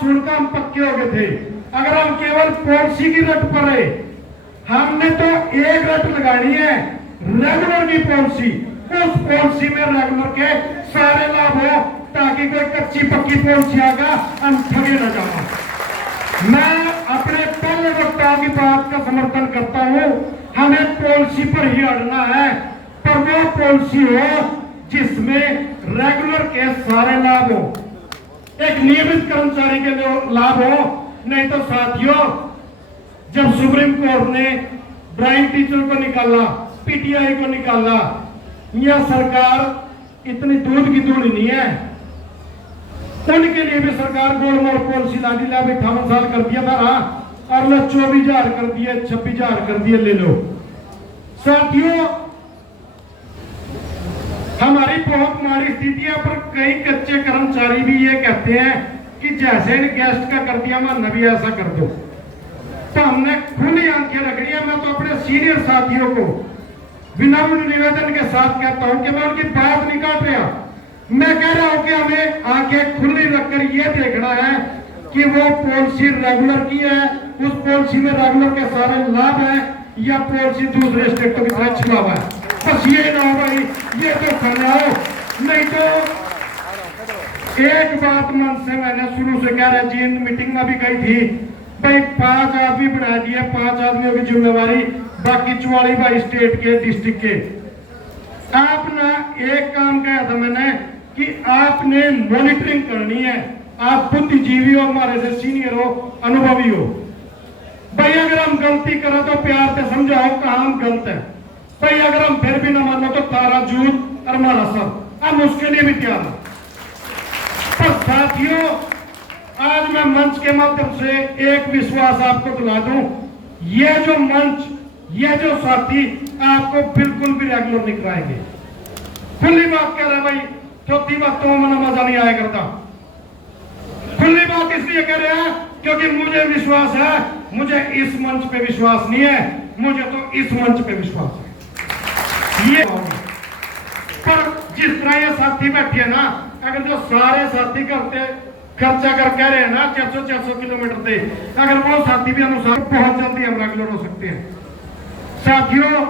सुनकर हम पक्के हो गए थे। अगर हम केवल पॉलिसी की रट पर रहे, हमने तो एक रट लगानी है, रेगुलर की पॉलिसी। उस पॉलिसी में रेगुलर के सारे लाभ हो, ताकि कोई कच्ची पक्की पॉलिसी आगा हम ठगे न जाओ। मैं अपने पहले वक्ताओं की बात का समर्थन करता हूं, हमें पॉलिसी पर ही अड़ना है, पर वो पॉलिसी हो जिसमें रेगुलर के सारे लाभ हो, एक नियमित कर्मचारी के लिए लाभ हो। नहीं तो साथियों, जब सुप्रीम कोर्ट ने ड्राइंग टीचर को निकाला, पीटीआई को निकाला, यह सरकार इतनी दूध की दूध नहीं है, उनके लिए भी सरकार गोलमाल पॉलिसी ला दी। 58 साल कर दिया था और 24,000 कर दिए, 26,000 कर दिए, ले लो। साथियों, हमारी बहुत माड़ी स्थिति है, पर कई कच्चे कर्मचारी भी ये कहते हैं कि जैसे इन गेस्ट का कर दिया, मानना भी ऐसा कर दो। तो हमने खुली आंखें रखनी है। मैं तो अपने सीनियर साथियों को विनम्र निवेदन के साथ कहता हूं कि मैं उनकी बात नहीं काट रहा, मैं कह रहा हूं कि हमें आंखें खुली रखकर यह देखना है कि वो पॉलिसी रेगुलर की है, उस पॉलिसी में रेगुलर के सारे लाभ है, या पॉलिसी दूसरे स्टेटों की तरह छिपा है। बस ये ना हो भाई, ये तो करना हो। नहीं तो एक बात मन से मैंने शुरू से कह रहा जी, मीटिंग में भी कही थी भाई, 5 आदमी बना दिए, 5 आदमियों की जिम्मेवारी, बाकी 44 भाई स्टेट के, डिस्ट्रिक्ट के। आप ना एक काम कहा था मैंने कि आपने मॉनिटरिंग करनी है। आप बुद्धिजीवी हो, हमारे से सीनियर हो, अनुभवी हो भाई। अगर हम गलती करें तो प्यार से समझाओ कहां हम गलत है भाई। अगर हम फिर भी न मानो तो तारा जूत और हमारा सब, हम उसके लिए भी तैयार हैं। पर साथियों, आज मैं मंच के माध्यम से एक विश्वास आपको दिला दूं, ये जो मंच, ये जो साथी आपको बिल्कुल भी रेगुलर नहीं कराएंगे। खुली बात कह रहे भाई, चौथी बात तो मना मजा नहीं आया करता। खुली बात इसलिए कह रहे हैं क्योंकि मुझे विश्वास है, मुझे इस मंच पे विश्वास नहीं है, मुझे तो इस मंच पे विश्वास है। ये पर जिस तरह ये साथी बैठे हैं ना, अगर जो सारे साथी करते खर्चा कर कह रहे हैं ना 400 किलोमीटर से, अगर वो साथी भी अनुसार बहुत जल्दी हम रेगुलर हो सकते हैं। साथियों,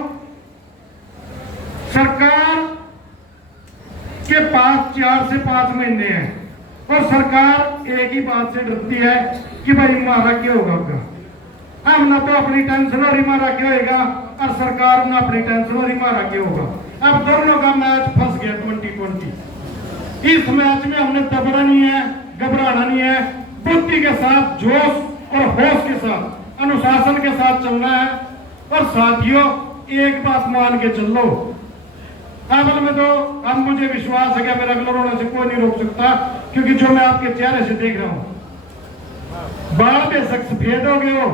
सरकार के पास 4 से 5 महीने हैं और सरकार एक ही बात से डरती है कि भाई हमारा क्या होगा। हम ना तो अपनी टेंशन और हमारा क्या होगा, और सरकार ना अपनी टेंशन और हमारा क्या होगा। अब दोनों का मैच फंस गया 2020। इस मैच में हमने दबना नहीं है, घबराना नहीं है, बुद्धि के साथ, जोश और होश के साथ, अनुशासन के साथ चलना है। और साथियों, एक बात मान के चल लो, असल में तो अब मुझे विश्वास है कि मेरा रेगुलर होने से कोई नहीं रोक सकता, क्योंकि जो मैं आपके चेहरे से देख रहा हूं, बाल बेशक सफेद हो गए हो,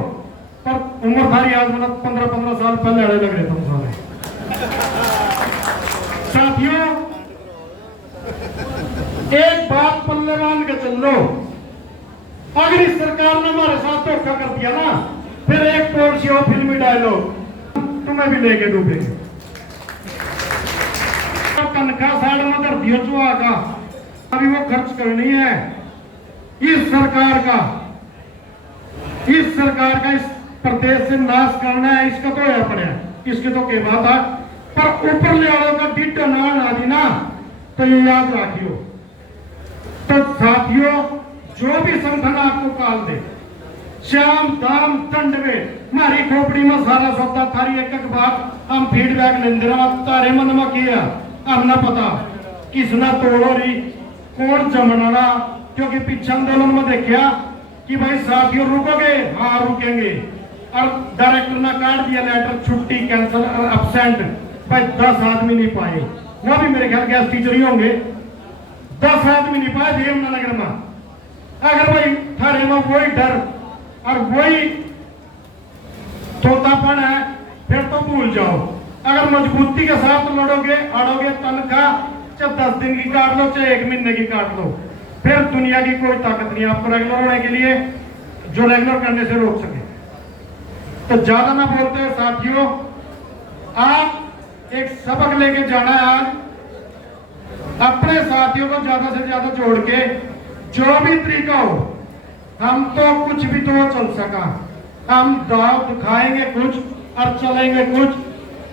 पर उम्र थारी आज मतलब 15-15 साल पहले अड़े लग रहे तुम सारे। साथियों, एक बात पल्ले बांध के चल लो, अगर इस सरकार ने हमारे साथ धोखा कर दिया ना, फिर एक पॉलिसी और फिल्मी डायलॉग तुम्हें भी लेके डूबेंगे। तनख्वाह साढ़े में धर दियो चुहा का, अभी वो खर्च करनी है। इस सरकार का इस प्रदेश से नाश करना है, इसका तो है पड़े, इसकी तो के बात है। पर ऊपर ले वालों का डिट्टा ना दी ना, तो ये याद रखियो। तो साथियों, जो भी संगठन आपको काल दे, श्याम दाम दंड में हमारी खोपड़ी में सारा सौदा थारी एक बात हम फीडबैक लेंदे रहा, तारे मन में किया हम ना पता किसना तोड़ो रही कौन जमना, क्योंकि पीछे आंदोलन में देखा कि भाई साथियों रुकोगे, हाँ रुकेंगे, और डायरेक्टर ने काट दिया लेटर, छुट्टी कैंसिल, एब्सेंट। भाई 10 आदमी नहीं पाए, वो भी मेरे ख्याल गेस्ट टीचर ही होंगे। 10 आदमी नहीं पाए यमुनानगर में। अगर भाई थारे में वही डर और वही तोतापन है, फिर तो भूल जाओ। अगर मजबूती के साथ लड़ोगे, अड़ोगे, तनख्वाह चाहे 10 दिन की काट लो, चाहे 1 महीने की काट लो, फिर दुनिया की कोई ताकत नहीं आपको रेगुलर होने के लिए जो रेगुलर करने से रोक सके। तो ज्यादा ना बोलते हैं साथियों, आप एक सबक लेके जाना है आज, अपने साथियों को ज्यादा से ज्यादा जोड़ के जो भी तरीका हो हम तो कुछ भी तो चल सका, हम दाव दिखाएंगे कुछ और चलेंगे कुछ,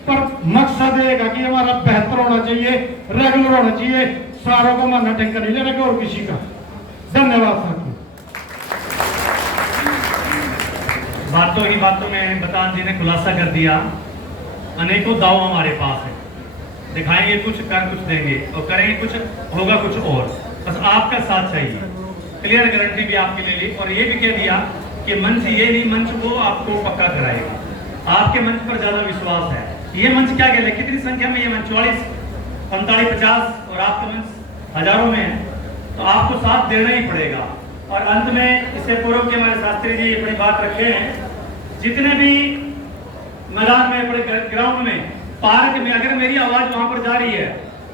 पर मकसद एक है कि हमारा बेहतर होना चाहिए, रेगुलर होना चाहिए, सारों को मानना टेंका नहीं ले रखा और किसी का। धन्यवाद साथियों। बातों ही बातों में बतान जी ने खुलासा कर दिया, अनेकों दाव हमारे पास है, दिखाएंगे कुछ, कर कुछ देंगे और करेंगे कुछ, होगा कुछ और, बस आपका साथ चाहिए। क्लियर गारंटी भी आपके लिए ली और ये भी कह दिया कि मंच ये नहीं, मंच वो आपको पक्का कराएगा। आपके मंच पर ज्यादा विश्वास है। ये मंच क्या कहते हैं, कितनी संख्या में ये मंच, 44, 45, 50 और आपका मंच हजारों में है, तो आपको साथ देना ही पड़ेगा। और अंत में इससे पूर्व के हमारे शास्त्री जी अपनी बात रखे हैं, जितने भी मैदान में, अपने ग्राउंड में, पार्क में अगर मेरी आवाज वहां पर जा रही है